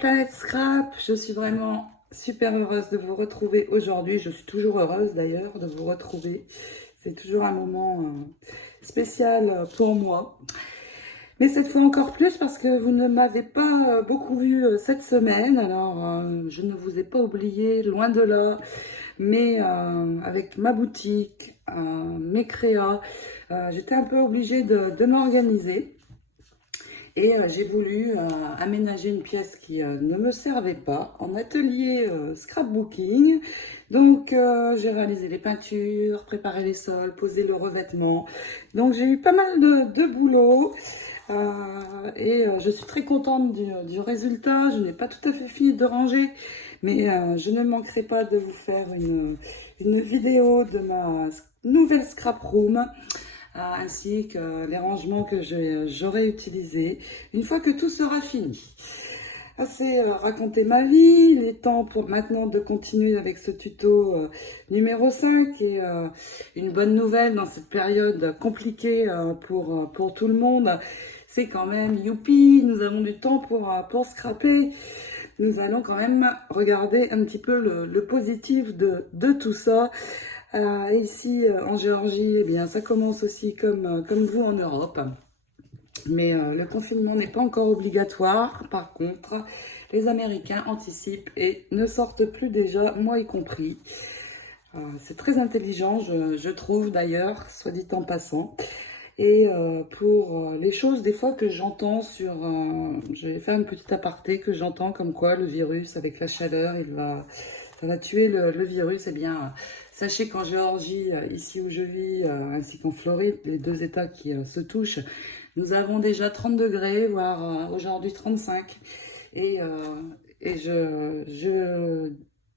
planète Scrap, je suis vraiment super heureuse de vous retrouver aujourd'hui. Je suis toujours heureuse d'ailleurs de vous retrouver. C'est toujours un moment spécial pour moi. Mais cette fois encore plus parce que vous ne m'avez pas beaucoup vu cette semaine. Alors je ne vous ai pas oublié, loin de là. Mais avec ma boutique, mes créas, j'étais un peu obligée de m'organiser. Et j'ai voulu aménager une pièce qui ne me servait pas en atelier scrapbooking. Donc j'ai réalisé les peintures, préparé les sols, posé le revêtement. Donc j'ai eu pas mal de boulot et je suis très contente du résultat. Je n'ai pas tout à fait fini de ranger, mais je ne manquerai pas de vous faire une vidéo de ma nouvelle scrap room, ainsi que les rangements que j'aurai utilisés une fois que tout sera fini. Assez raconté ma vie, il est temps pour maintenant de continuer avec ce tuto numéro 5 et une bonne nouvelle dans cette période compliquée pour tout le monde, c'est quand même youpi, nous avons du temps pour scraper. Nous allons quand même regarder un petit peu le positif de tout ça. Ici en Géorgie, eh bien, ça commence aussi comme vous en Europe. Mais le confinement n'est pas encore obligatoire. Par contre, les Américains anticipent et ne sortent plus déjà, moi y compris. C'est très intelligent, je trouve d'ailleurs, soit dit en passant. Et pour les choses des fois que j'entends sur... je vais faire une petite aparté que j'entends comme quoi le virus avec la chaleur, ça va tuer le virus. Eh bien, sachez qu'en Géorgie, ici où je vis, ainsi qu'en Floride, les deux États qui se touchent, nous avons déjà 30 degrés, voire aujourd'hui 35. Et je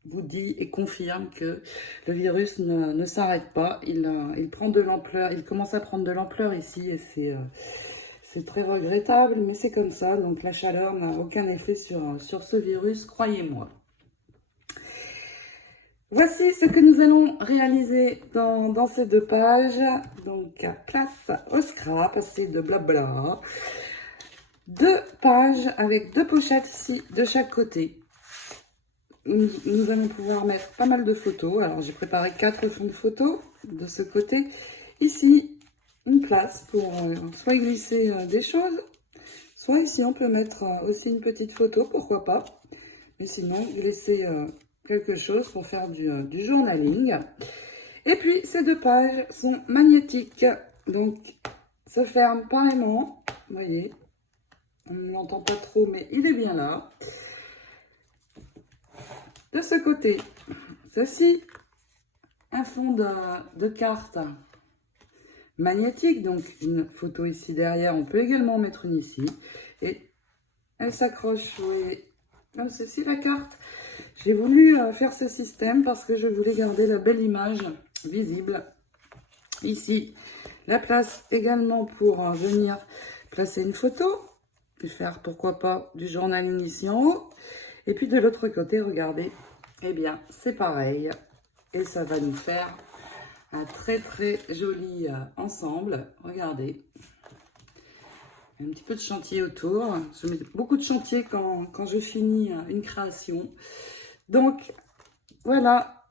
vous dis et confirme que le virus ne s'arrête pas. Il prend de l'ampleur, il commence à prendre de l'ampleur ici et c'est très regrettable, mais c'est comme ça. Donc la chaleur n'a aucun effet sur ce virus, croyez-moi. Voici ce que nous allons réaliser dans ces deux pages. Donc, place au scrap, assez de blabla. Deux pages avec deux pochettes ici de chaque côté. Nous allons pouvoir mettre pas mal de photos. Alors, j'ai préparé 4 fonds de photos de ce côté. Ici, une place pour soit y glisser des choses, soit ici, on peut mettre aussi une petite photo, pourquoi pas. Mais sinon, glisser... quelque chose pour faire du journaling. Et puis, ces deux pages sont magnétiques. Donc, se ferment pareillement. Vous voyez, on ne l'entend pas trop, mais il est bien là. De ce côté, ceci, un fond de carte magnétique. Donc, une photo ici derrière. On peut également mettre une ici. Et elle s'accroche, vous voyez, comme ceci, la carte. J'ai voulu faire ce système parce que je voulais garder la belle image visible. Ici, la place également pour venir placer une photo. Puis faire, pourquoi pas, du journaling ici en haut. Et puis de l'autre côté, regardez, eh bien, c'est pareil. Et ça va nous faire un très très joli ensemble. Regardez. Un petit peu de chantier autour. Je mets beaucoup de chantier quand je finis une création. Donc, voilà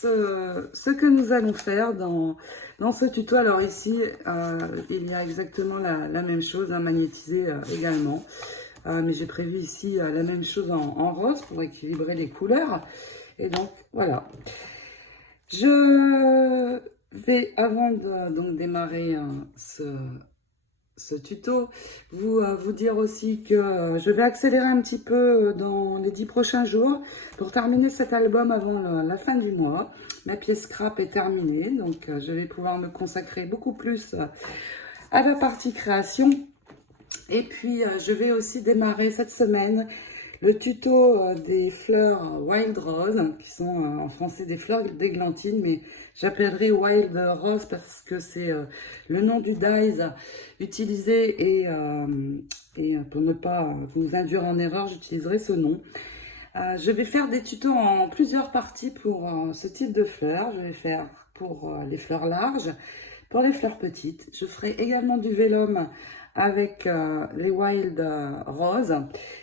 ce que nous allons faire dans ce tuto. Alors ici, il y a exactement la même chose, magnétisé également. Mais j'ai prévu ici la même chose en rose pour équilibrer les couleurs. Et donc, voilà. Je vais, avant de donc, démarrer ce tuto, vous dire aussi que je vais accélérer un petit peu dans les 10 prochains jours pour terminer cet album avant la fin du mois. Ma pièce scrap est terminée, donc je vais pouvoir me consacrer beaucoup plus à la partie création. Et puis je vais aussi démarrer cette semaine le tuto des fleurs Wild Rose, qui sont en français des fleurs d'églantine, mais j'appellerai Wild Rose parce que c'est le nom du dyes utilisé et pour ne pas vous induire en erreur, j'utiliserai ce nom. Je vais faire des tutos en plusieurs parties pour ce type de fleurs. Je vais faire pour les fleurs larges, pour les fleurs petites. Je ferai également du vélum avec les Wild Roses.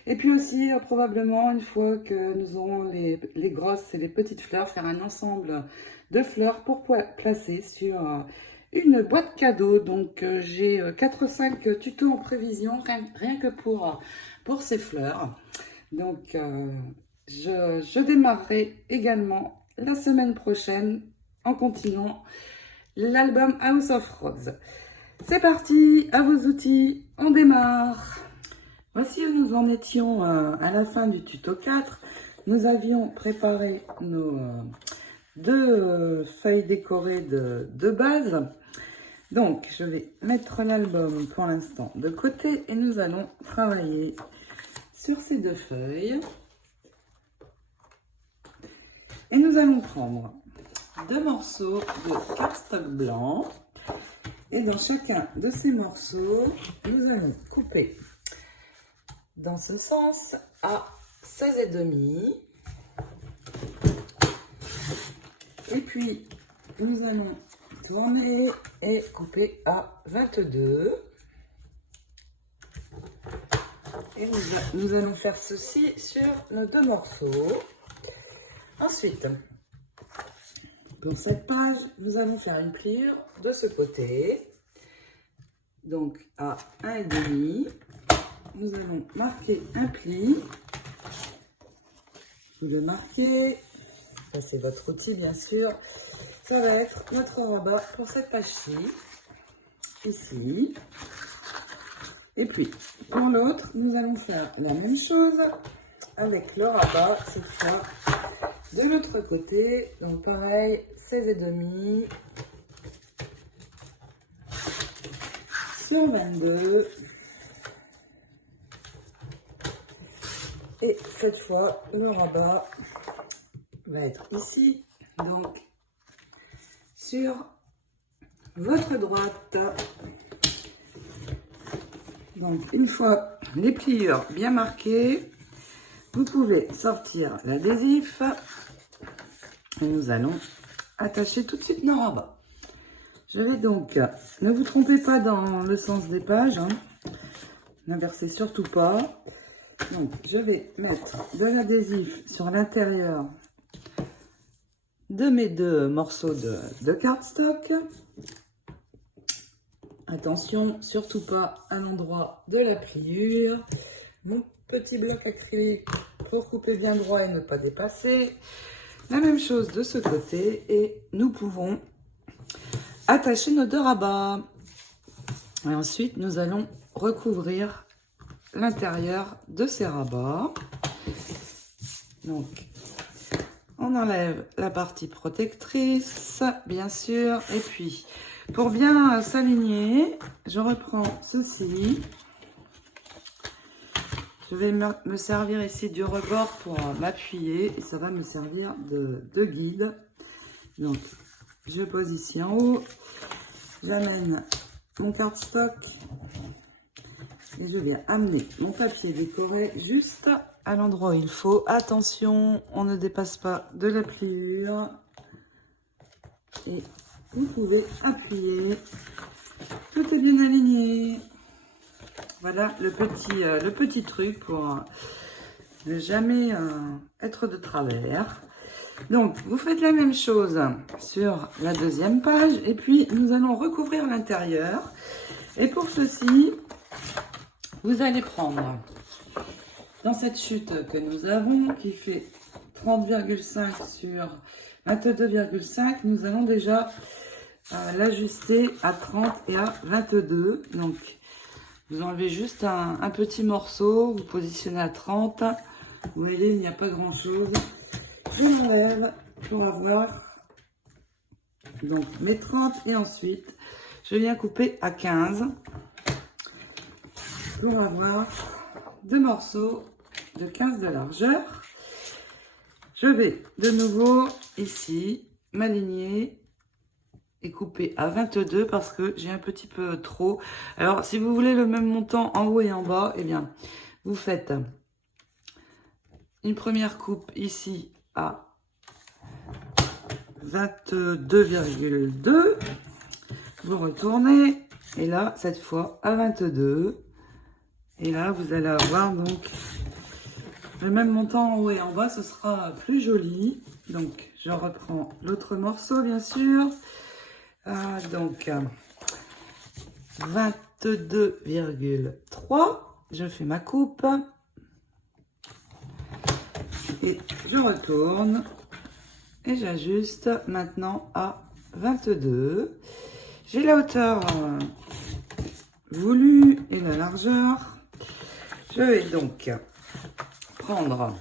Et puis aussi, probablement, une fois que nous aurons les grosses et les petites fleurs, faire un ensemble de fleurs pour placer sur une boîte cadeau. Donc, j'ai 4 ou 5 tutos en prévision, rien que pour ces fleurs. Donc, je démarrerai également la semaine prochaine en continuant l'album House of Roses. C'est parti, à vos outils, on démarre. Voici où nous en étions à la fin du tuto 4. Nous avions préparé nos 2 feuilles décorées de base. Donc, je vais mettre l'album pour l'instant de côté et nous allons travailler sur ces 2 feuilles. Et nous allons prendre 2 morceaux de cardstock blanc. Et dans chacun de ces morceaux, nous allons couper dans ce sens à 16,5. Et puis, nous allons tourner et couper à 22. Et nous allons faire ceci sur nos 2 morceaux. Ensuite, pour cette page, nous allons faire une pliure de ce côté. Donc, à 1,5. Nous allons marquer un pli. Vous le marquez. Ça, c'est votre outil, bien sûr. Ça va être notre rabat pour cette page-ci. Ici. Et puis, pour l'autre, nous allons faire la même chose avec le rabat, cette fois de l'autre côté. Donc, pareil, 16,5 sur 22. Et cette fois, le rabat va être ici, donc sur votre droite. Donc, une fois les pliures bien marquées, vous pouvez sortir l'adhésif et nous allons attacher tout de suite nos rabats. Je vais donc, ne vous trompez pas dans le sens des pages, hein. N'inversez surtout pas. Donc, je vais mettre de l'adhésif sur l'intérieur de mes 2 morceaux de cardstock. Attention, surtout pas à l'endroit de la pliure. Mon petit bloc acrylique pour couper bien droit et ne pas dépasser. La même chose de ce côté et nous pouvons attacher nos 2 rabats. Et ensuite, nous allons recouvrir l'intérieur de ces rabats. Donc, on enlève la partie protectrice, bien sûr. Et puis, pour bien s'aligner, je reprends ceci. Je vais me servir ici du rebord pour m'appuyer et ça va me servir de guide. Donc, je pose ici en haut. J'amène mon cardstock et je viens amener mon papier décoré juste à l'endroit où il faut. Attention, on ne dépasse pas de la pliure. Et vous pouvez appuyer. Tout est bien aligné. Voilà le petit truc pour ne jamais être de travers. Donc, vous faites la même chose sur la 2e page. Et puis, nous allons recouvrir l'intérieur. Et pour ceci, vous allez prendre, dans cette chute que nous avons, qui fait 30,5 sur 22,5, nous allons déjà l'ajuster à 30 et à 22. Donc, vous enlevez juste un petit morceau, vous positionnez à 30. Vous voyez, il n'y a pas grand-chose. Je l'enlève pour avoir donc mes 30 et ensuite, je viens couper à 15 pour avoir 2 morceaux de 15 de largeur. Je vais de nouveau ici m'aligner et couper à 22 parce que j'ai un petit peu trop. Alors, si vous voulez le même montant en haut et en bas, eh bien, vous faites une première coupe ici à 22,2. Vous retournez Et là, cette fois, à 22. Et là, vous allez avoir donc le même montant en haut et en bas. Ce sera plus joli. Donc, je reprends l'autre morceau, bien sûr. Donc, 22,3. Je fais ma coupe. Et je retourne. Et j'ajuste maintenant à 22. J'ai la hauteur voulue et la largeur. Je vais donc prendre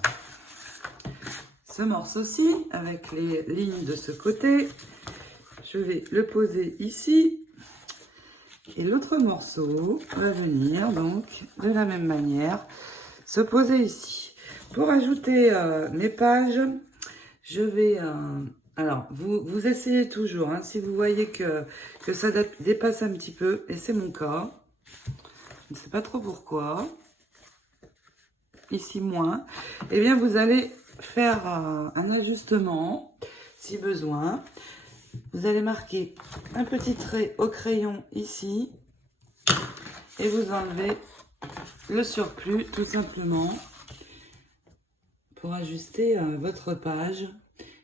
ce morceau-ci avec les lignes de ce côté. Je vais le poser ici. Et l'autre morceau va venir donc de la même manière se poser ici. Pour ajouter mes pages, je vais... alors, vous essayez toujours, hein, si vous voyez que ça dépasse un petit peu, et c'est mon cas. Je ne sais pas trop pourquoi. Ici, moins. Eh bien, vous allez faire un ajustement, si besoin. Vous allez marquer un petit trait au crayon ici. Et vous enlevez le surplus, tout simplement, pour ajuster votre page.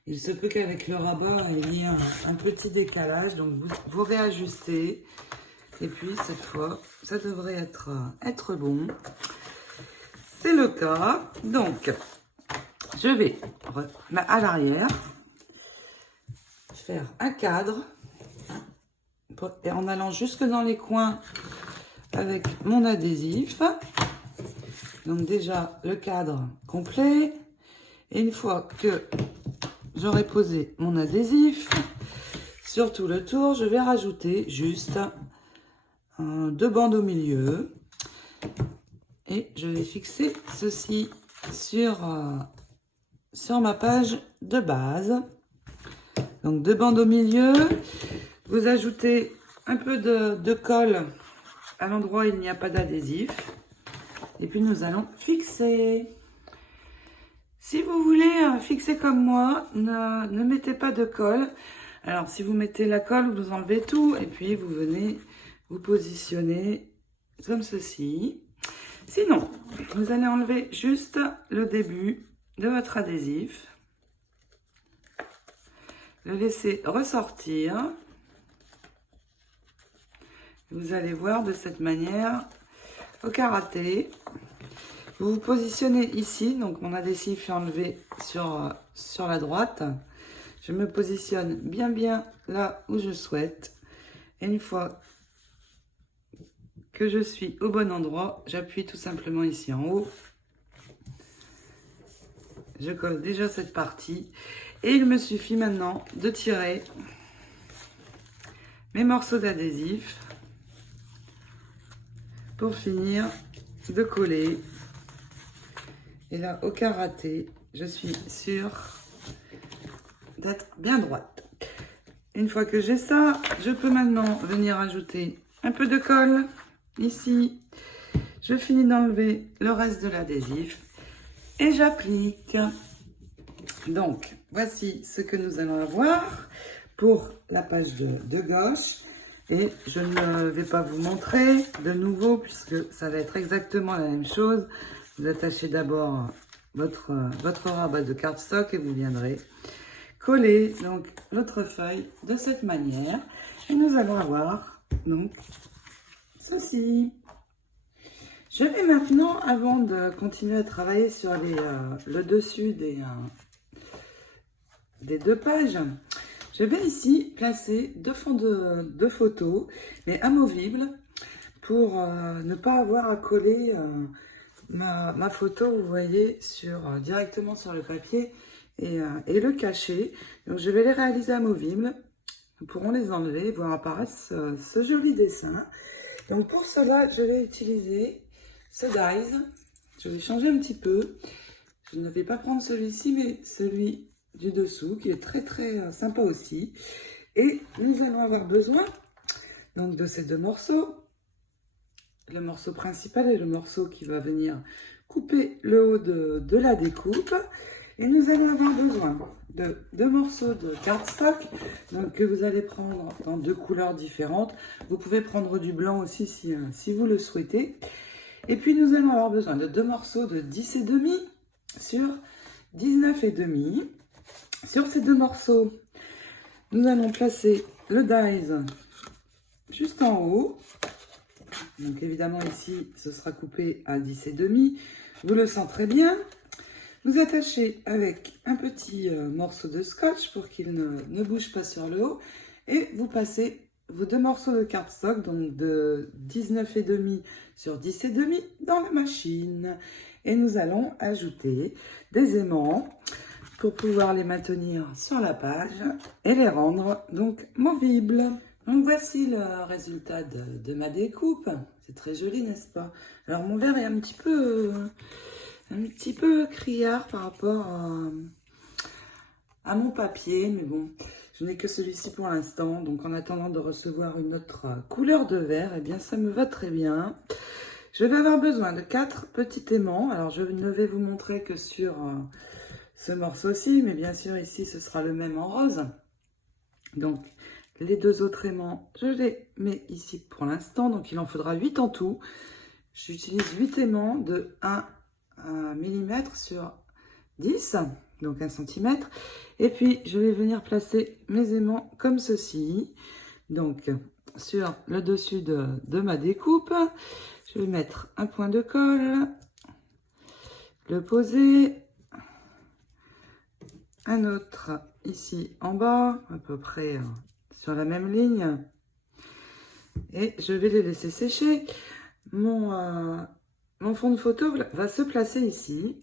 Il se peut qu'avec le rabat, il y ait un petit décalage, donc vous réajustez. Et puis, cette fois, ça devrait être bon. C'est le cas. Donc, je vais, à l'arrière, faire un cadre. Et en allant jusque dans les coins avec mon adhésif. Donc, déjà, le cadre complet. Et une fois que j'aurai posé mon adhésif sur tout le tour, je vais rajouter juste 2 bandes au milieu. Et je vais fixer ceci sur ma page de base. Donc 2 bandes au milieu. Vous ajoutez un peu de colle à l'endroit où il n'y a pas d'adhésif. Et puis nous allons fixer. Si vous voulez fixer comme moi, ne mettez pas de colle. Alors si vous mettez la colle, vous enlevez tout et puis vous venez vous positionner comme ceci. Sinon, vous allez enlever juste le début de votre adhésif. Le laisser ressortir. Vous allez voir de cette manière au karaté. Vous vous positionnez ici, donc mon adhésif est enlevé sur la droite. Je me positionne bien là où je souhaite. Et une fois que je suis au bon endroit, j'appuie tout simplement ici en haut. Je colle déjà cette partie. Et il me suffit maintenant de tirer mes morceaux d'adhésif pour finir de coller. Et là, au karaté, je suis sûre d'être bien droite. Une fois que j'ai ça, je peux maintenant venir ajouter un peu de colle ici. Je finis d'enlever le reste de l'adhésif et j'applique. Donc, voici ce que nous allons avoir pour la page de gauche. Et je ne vais pas vous montrer de nouveau puisque ça va être exactement la même chose. Vous attachez d'abord votre rabat de cardstock et vous viendrez coller donc l'autre feuille de cette manière. Et nous allons avoir donc ceci. Je vais maintenant, avant de continuer à travailler sur le dessus des 2 pages, je vais ici placer 2 fonds de photos, mais amovibles, pour ne pas avoir à coller ma photo, vous voyez, directement sur le papier et le cacher. Donc je vais les réaliser amovibles. Nous pourrons les enlever, voir apparaître ce joli dessin. Donc pour cela, je vais utiliser ce dies. Je vais changer un petit peu. Je ne vais pas prendre celui-ci, mais celui du dessous, qui est très sympa aussi. Et nous allons avoir besoin donc de ces 2 morceaux. Le morceau principal et le morceau qui va venir couper le haut de la découpe. Et nous allons avoir besoin de 2 morceaux de cardstock donc, que vous allez prendre dans 2 couleurs différentes. Vous pouvez prendre du blanc aussi si vous le souhaitez. Et puis nous allons avoir besoin de 2 morceaux de 10,5 sur 19,5. Sur ces 2 morceaux, nous allons placer le dies juste en haut. Donc évidemment ici, ce sera coupé à 10,5. Vous le sentirez bien. Vous attachez avec un petit morceau de scotch pour qu'il ne bouge pas sur le haut. Et vous passez vos 2 morceaux de cardstock, donc de 19,5 sur 10,5 dans la machine. Et nous allons ajouter des aimants pour pouvoir les maintenir sur la page et les rendre donc movibles. Donc voici le résultat de ma découpe. C'est très joli, n'est-ce pas? Alors mon verre est un petit peu criard par rapport à mon papier, mais bon, je n'ai que celui-ci pour l'instant. Donc en attendant de recevoir une autre couleur de verre, eh bien ça me va très bien. Je vais avoir besoin de 4 petits aimants. Alors je ne vais vous montrer que sur ce morceau-ci, mais bien sûr ici ce sera le même en rose. Donc les 2 autres aimants, je les mets ici pour l'instant, donc il en faudra 8 en tout. J'utilise 8 aimants de 1 mm sur 10, donc 1 cm. Et puis je vais venir placer mes aimants comme ceci. Donc sur le dessus de ma découpe, je vais mettre un point de colle, le poser, un autre ici en bas, à peu près sur la même ligne, et je vais les laisser sécher. Mon fond de photo va se placer ici.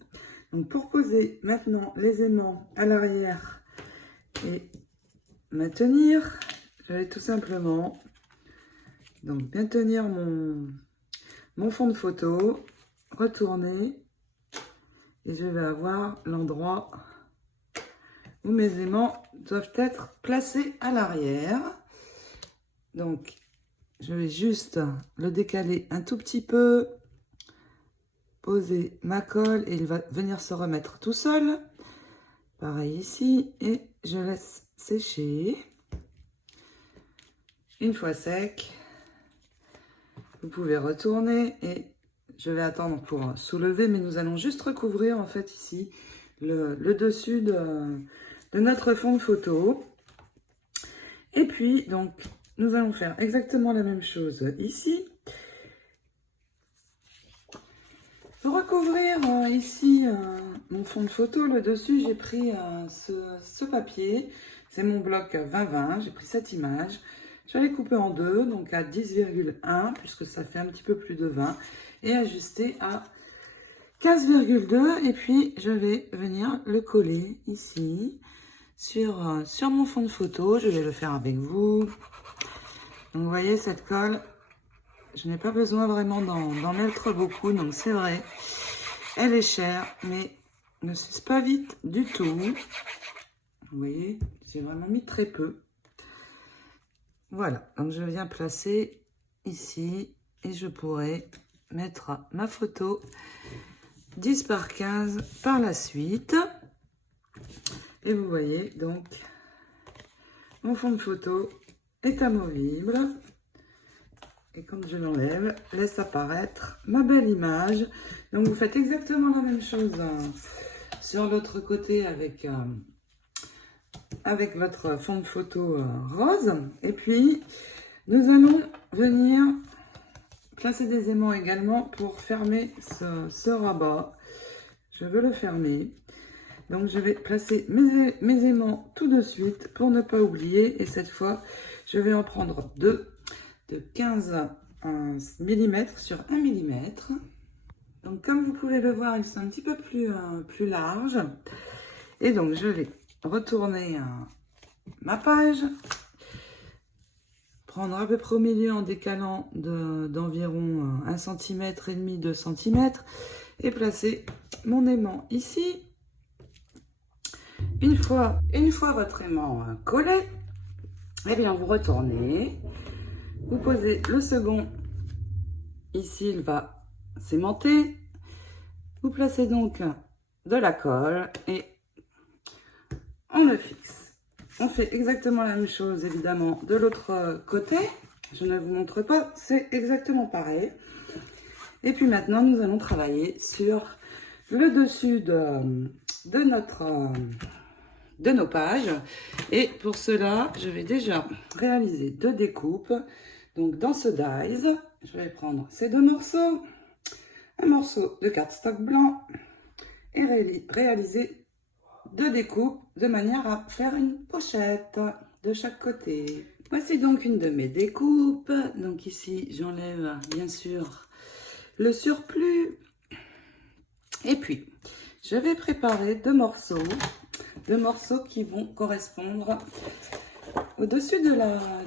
Donc pour poser maintenant les aimants à l'arrière et maintenir, je vais tout simplement donc bien tenir mon fond de photo, retourner, et je vais avoir l'endroit où mes aimants doivent être placés à l'arrière. Donc je vais juste le décaler un tout petit peu, poser ma colle et il va venir se remettre tout seul. Pareil ici, et je laisse sécher. Une fois sec, vous pouvez retourner et je vais attendre pour soulever, mais nous allons juste recouvrir en fait ici le dessus de notre fond de photo. Et puis donc nous allons faire exactement la même chose ici. Pour recouvrir ici mon fond de photo, le dessus, j'ai pris ce papier. C'est mon bloc 20-20. J'ai pris cette image. Je l'ai coupé en 2, donc à 10,1, puisque ça fait un petit peu plus de 20. Et ajusté à 15,2. Et puis, je vais venir le coller ici sur mon fond de photo. Je vais le faire avec vous. Donc, vous voyez, cette colle, je n'ai pas besoin vraiment d'en mettre beaucoup, donc c'est vrai, elle est chère, mais ne s'use pas vite du tout. Vous voyez, j'ai vraiment mis très peu. Voilà, donc je viens placer ici et je pourrais mettre ma photo 10 par 15 par la suite. Et vous voyez, donc, mon fond de photo est amovible. Et quand je l'enlève, laisse apparaître ma belle image. Donc vous faites exactement la même chose sur l'autre côté avec votre fond de photo rose. Et puis nous allons venir placer des aimants également pour fermer ce rabat. Je veux le fermer. Donc je vais placer mes aimants tout de suite pour ne pas oublier. Et cette fois, je vais en prendre 2. De 15 mm sur 1 mm. Donc comme vous pouvez le voir, ils sont un petit peu plus larges. Et donc je vais retourner ma page, prendre à peu près au milieu en décalant d'environ 1 cm et demi, 2 cm, et placer mon aimant ici. Une fois votre aimant collé, eh bien vous retournez. Vous posez le second, ici il va s'aimanter. Vous placez donc de la colle et on le fixe. On fait exactement la même chose, évidemment, de l'autre côté. Je ne vous montre pas, c'est exactement pareil. Et puis maintenant, nous allons travailler sur le dessus de nos pages. Et pour cela, je vais déjà réaliser 2 découpes. Donc dans ce dies, je vais prendre ces 2 morceaux, un morceau de cardstock blanc et réaliser 2 découpes de manière à faire une pochette de chaque côté. Voici donc une de mes découpes. Donc ici, j'enlève bien sûr le surplus. Et puis, je vais préparer 2 morceaux qui vont correspondre au-dessus de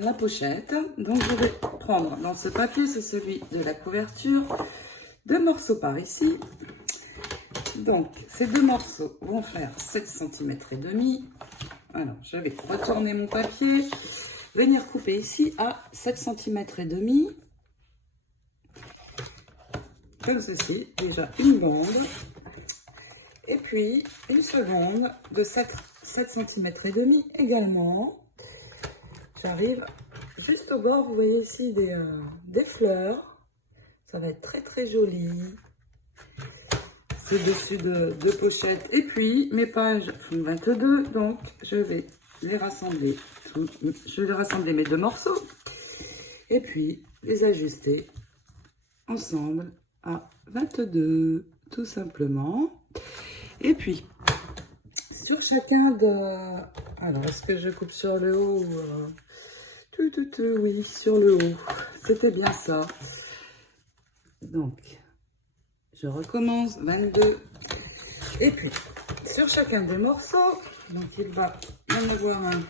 la pochette. Donc, je vais prendre dans ce papier, c'est celui de la couverture, 2 morceaux par ici. Donc, ces 2 morceaux vont faire 7 cm et demi. Alors, je vais retourner mon papier, venir couper ici à 7 cm et demi. Comme ceci, déjà une bande. Et puis, une seconde de 7 cm et demi également. J'arrive juste au bord, vous voyez ici des fleurs. Ça va être très très joli. C'est dessus de pochette. Et puis, mes pages font 22, donc je vais les rassembler. Je vais rassembler mes 2 morceaux. Et puis, les ajuster ensemble à 22, tout simplement. Et puis, sur chacun de... Alors, est-ce que je coupe sur le haut oui, sur le haut. C'était bien ça. Donc, je recommence, 22. Et puis, sur chacun des morceaux, donc il va y en avoir un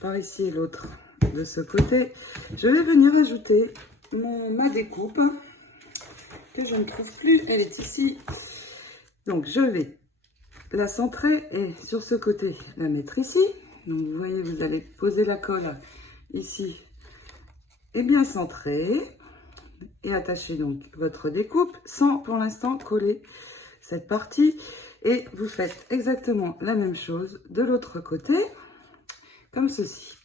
par ici et l'autre de ce côté. Je vais venir ajouter ma découpe, que je ne trouve plus. Elle est ici. Donc, je vais la centrer et sur ce côté, la mettre ici. Donc, vous voyez, vous allez poser la colle ici et bien centrer. Et attacher donc votre découpe sans pour l'instant coller cette partie. Et vous faites exactement la même chose de l'autre côté, comme ceci.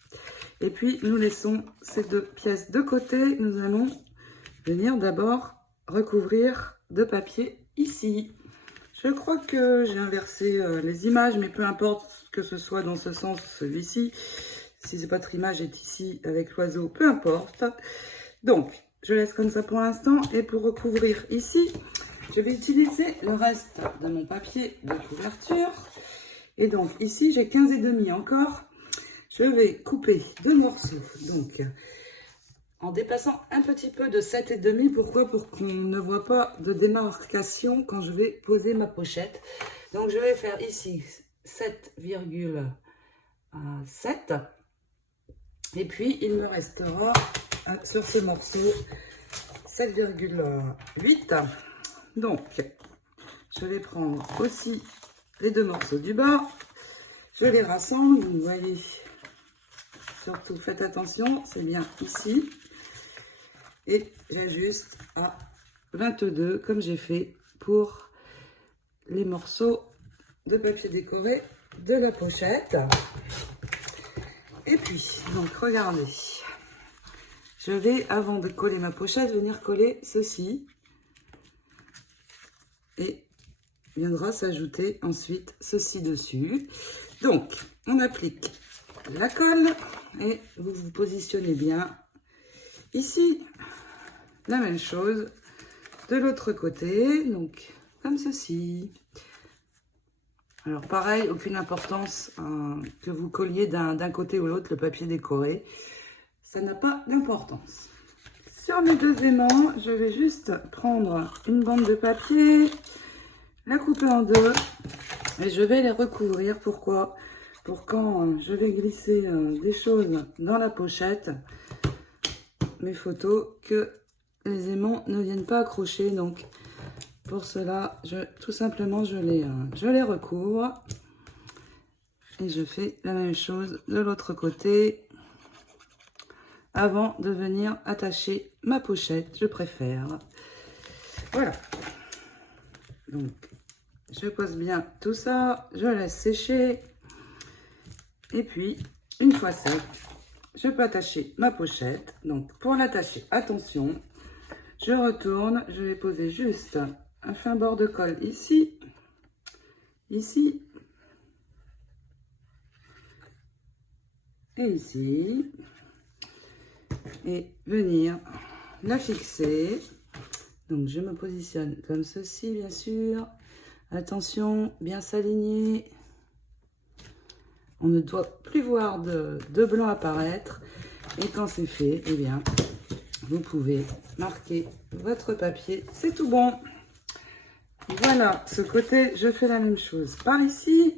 Et puis, nous laissons ces 2 pièces de côté. Nous allons venir d'abord recouvrir de papier ici. Je crois que j'ai inversé les images, mais peu importe que ce soit dans ce sens, celui-ci. Si votre image est ici avec l'oiseau, peu importe. Donc, je laisse comme ça pour l'instant. Et pour recouvrir ici, je vais utiliser le reste de mon papier de couverture. Et donc, ici, j'ai 15,5 encore. Je vais couper 2 morceaux. Donc, en dépassant un petit peu de 7,5. Pourquoi? Pour qu'on ne voit pas de démarcation quand je vais poser ma pochette. Donc, je vais faire ici 7,7. Et puis, il me restera sur ce morceau 7,8. Donc, je vais prendre aussi les 2 morceaux du bas. Je les rassemble. Vous voyez, surtout faites attention, c'est bien ici. Et j'ajuste à 22 comme j'ai fait pour les morceaux de papier décoré de la pochette. Et puis, donc regardez, je vais, avant de coller ma pochette, venir coller ceci. Et viendra s'ajouter ensuite ceci dessus. Donc, on applique la colle et vous vous positionnez bien ici. La même chose de l'autre côté, donc comme ceci. Alors pareil, aucune importance que vous colliez d'un côté ou l'autre le papier décoré. Ça n'a pas d'importance. Sur mes 2 aimants, je vais juste prendre une bande de papier, la couper en 2 et je vais les recouvrir. Pourquoi? Pour quand je vais glisser des choses dans la pochette, mes photos, que les aimants ne viennent pas accrocher. Donc pour cela, tout simplement, je les recouvre. Et je fais la même chose de l'autre côté. Avant de venir attacher ma pochette, je préfère. Voilà. Donc, je pose bien tout ça. Je laisse sécher. Et puis, une fois sec, je peux attacher ma pochette. Donc, pour l'attacher, attention, je retourne, je vais poser juste un fin bord de colle ici, ici, et ici, et venir la fixer. Donc, je me positionne comme ceci, bien sûr. Attention, bien s'aligner. On ne doit plus voir de blanc apparaître. Et quand c'est fait, eh bien, vous pouvez marquer votre papier. C'est tout bon. Voilà, ce côté, je fais la même chose. Par ici,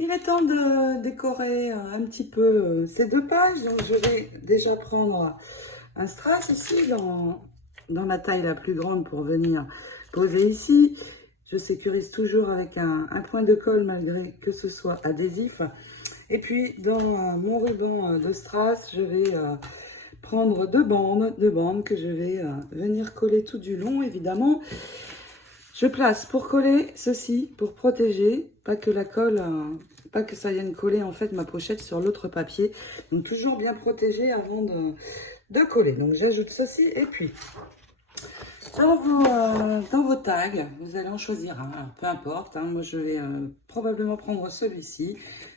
il est temps de décorer un petit peu ces deux pages. Donc, je vais déjà prendre un strass aussi dans la taille la plus grande pour venir poser ici. Je sécurise toujours avec un point de colle malgré que ce soit adhésif. Et puis, dans mon ruban de strass, je vais prendre deux bandes que je vais venir coller tout du long, évidemment. Je place pour coller ceci, pour protéger, pas que la colle, pas que ça vienne coller en fait ma pochette sur l'autre papier. Donc, toujours bien protégé avant de coller. Donc, j'ajoute ceci et puis... Dans vos tags, vous allez en choisir un, peu importe. Hein, moi, je vais probablement prendre celui-ci.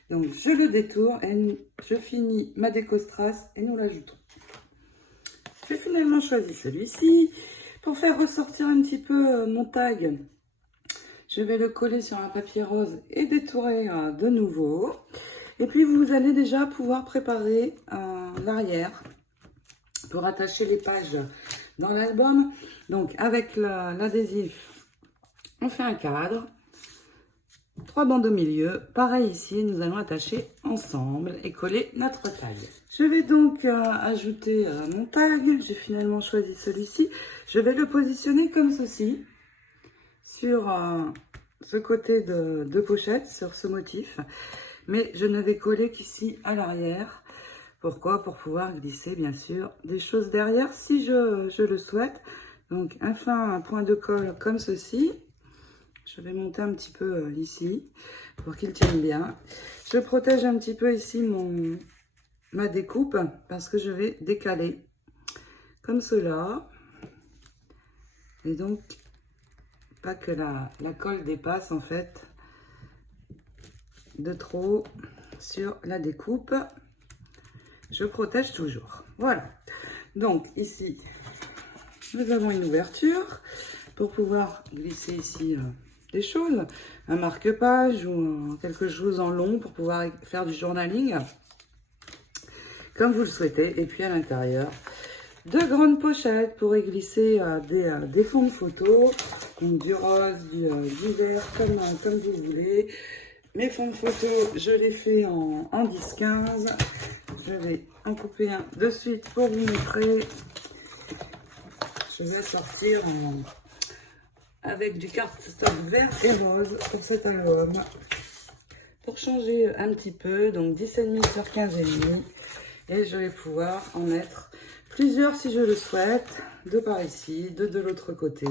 Donc, je le détourne et je finis ma déco strass et nous l'ajoutons. J'ai finalement choisi celui-ci. Pour faire ressortir un petit peu mon tag, je vais le coller sur un papier rose et détourer de nouveau. Et puis, vous allez déjà pouvoir préparer l'arrière pour attacher les pages dans l'album. Donc, avec l'adhésif, on fait un cadre. 3 bandes au milieu. Pareil ici, nous allons attacher ensemble et coller notre tag. Je vais donc ajouter mon tag. J'ai finalement choisi celui-ci. Je vais le positionner comme ceci sur ce côté de pochette, sur ce motif. Mais je ne vais coller qu'ici à l'arrière. Pourquoi? Pour pouvoir glisser, bien sûr, des choses derrière si je le souhaite. Donc, un fin point de colle comme ceci. Je vais monter un petit peu ici pour qu'il tienne bien. Je protège un petit peu ici ma découpe parce que je vais décaler comme cela. Et donc, pas que la colle dépasse en fait de trop sur la découpe. Je protège toujours. Voilà. Donc, ici, nous avons une ouverture pour pouvoir glisser ici des choses, un marque-page ou quelque chose en long pour pouvoir faire du journaling comme vous le souhaitez. Et puis à l'intérieur, deux grandes pochettes pour y glisser des fonds de photos, donc du rose, du vert, comme vous voulez. Mes fonds de photos, je les fais en 10-15. Je vais en couper un de suite pour vous montrer. Je vais sortir avec du cardstock vert et rose pour cet album. Pour changer un petit peu, donc 10,5 sur 15,5. Et je vais pouvoir en mettre plusieurs si je le souhaite. Deux par ici, deux de l'autre côté.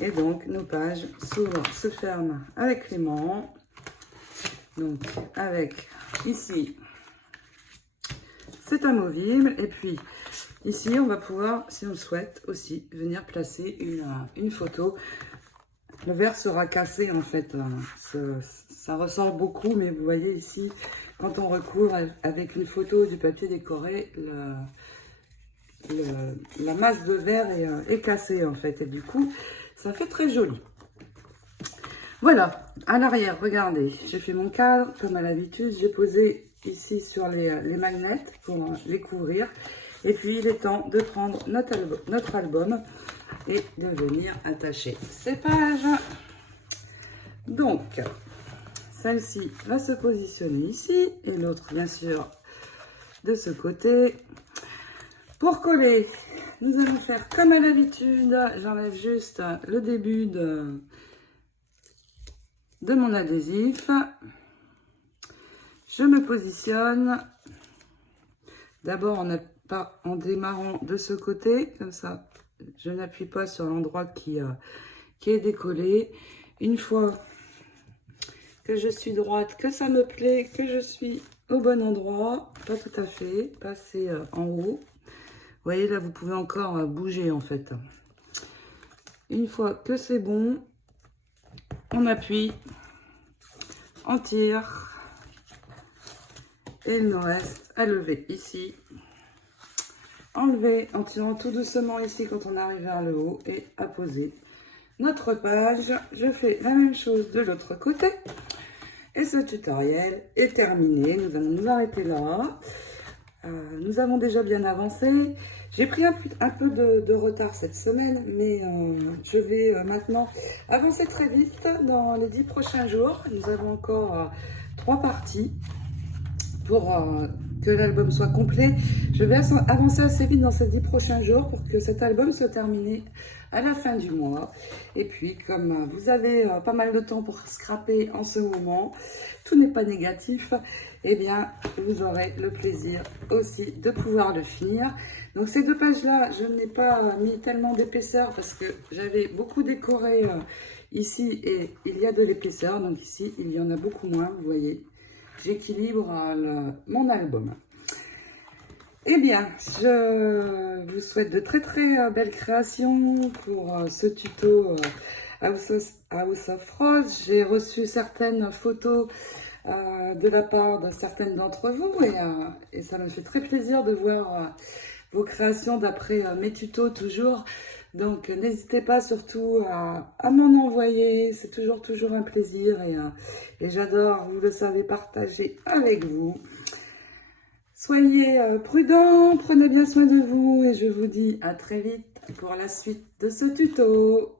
Et donc nos pages s'ouvrent, se ferment avec l'aimant. Donc avec ici, c'est amovible. Et puis ici, on va pouvoir, si on le souhaite, aussi venir placer une photo. Le verre sera cassé en fait. Ça ressort beaucoup, mais vous voyez ici, quand on recouvre avec une photo du papier décoré, la masse de verre est cassée en fait. Et du coup, ça fait très joli. Voilà, à l'arrière, regardez, j'ai fait mon cadre comme à l'habitude. J'ai posé ici sur les magnettes pour les couvrir. Et puis, il est temps de prendre notre album et de venir attacher ces pages. Donc, celle-ci va se positionner ici et l'autre, bien sûr, de ce côté. Pour coller, nous allons faire comme à l'habitude. J'enlève juste le début de mon adhésif. Je me positionne. D'abord en démarrant de ce côté, comme ça, je n'appuie pas sur l'endroit qui est décollé. Une fois que je suis droite, que ça me plaît, que je suis au bon endroit. Pas tout à fait, passer en haut. Vous voyez, là, vous pouvez encore bouger, en fait. Une fois que c'est bon, on appuie, on tire. Et il nous reste à lever ici. Enlever en tirant tout doucement ici quand on arrive vers le haut et à poser notre page. Je fais la même chose de l'autre côté. Et ce tutoriel est terminé. Nous allons nous arrêter là. Nous avons déjà bien avancé. J'ai pris un peu de retard cette semaine, mais je vais maintenant avancer très vite dans les 10 prochains jours. Nous avons encore 3 parties pour que l'album soit complet. Je vais avancer assez vite dans ces 10 prochains jours pour que cet album soit terminé à la fin du mois. Et puis, comme vous avez pas mal de temps pour scraper en ce moment, tout n'est pas négatif, eh bien, vous aurez le plaisir aussi de pouvoir le finir. Donc, ces 2 pages-là, je n'ai pas mis tellement d'épaisseur parce que j'avais beaucoup décoré ici et il y a de l'épaisseur. Donc, ici, il y en a beaucoup moins, vous voyez. J'équilibre mon album. Eh bien, je vous souhaite de très belles créations pour ce tuto House of Rose. J'ai reçu certaines photos de la part de certaines d'entre vous et ça me fait très plaisir de voir vos créations d'après mes tutos toujours. Donc n'hésitez pas surtout à m'en envoyer, c'est toujours un plaisir et j'adore, vous le savez, partager avec vous. Soyez prudents, prenez bien soin de vous et je vous dis à très vite pour la suite de ce tuto.